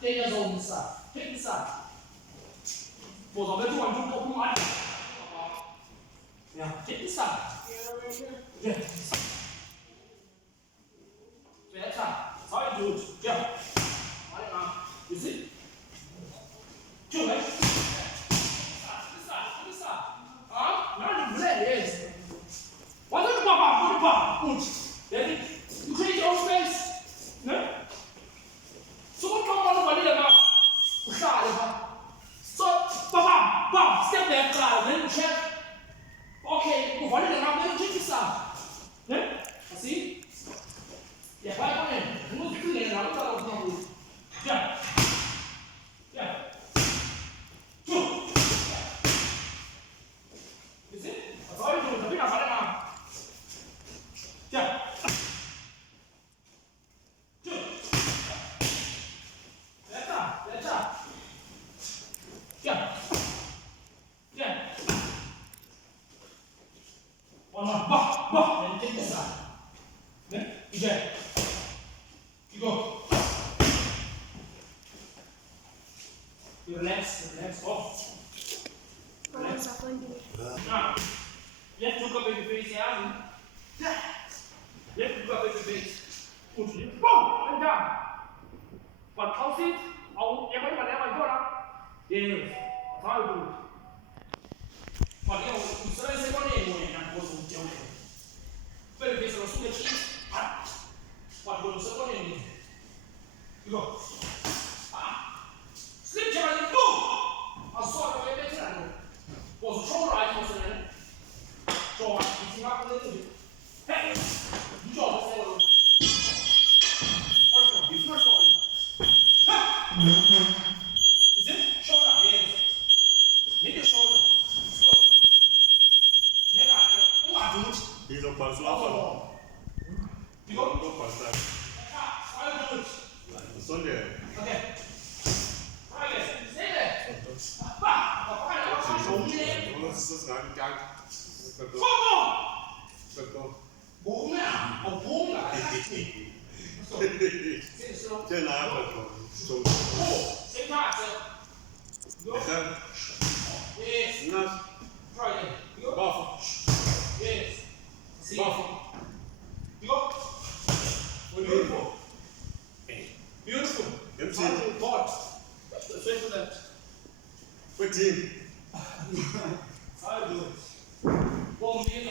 Take us on this side. Take this side. Both of them want to go on. Yeah, take this side. Yeah. That's how you do it. Yeah. You see? Two, right? This side. Now the blade is. What is the papa? Put the papa. Then you create your own space. No? So what come on over there now? So, papa, step there, then check. Okay, go for it now, then check this out. Yeah? See? Yeah, why on it? Move to the end, yeah. Yeah. Two. You see? That's all you do. The big up now. Yeah. Two. That's up. Yeah. Yeah. One more. Bah. Then take this side. Then you get. You go. You relax off. Relax. Now, let's look up at your face, yeah? Let's look up at your face. Boom! And down. But how sit? I'll get my go now. Yes. How do it? But you know, so I say one name and goes on the other. Very basic of the cheese. What goes on in it? You go. Slip your hand, boom! I'll sort of way better. Was a troll right, was it? So I'm picking up a little bit. Hey! You don't say what? First one. Is it? Shoulder, yes. Need your shoulder. Let's go. He's on pass lap. You go. Go pass that. I'll do it. Sunday. Okay. Right, stay there. Beautiful. What team? I'll do it.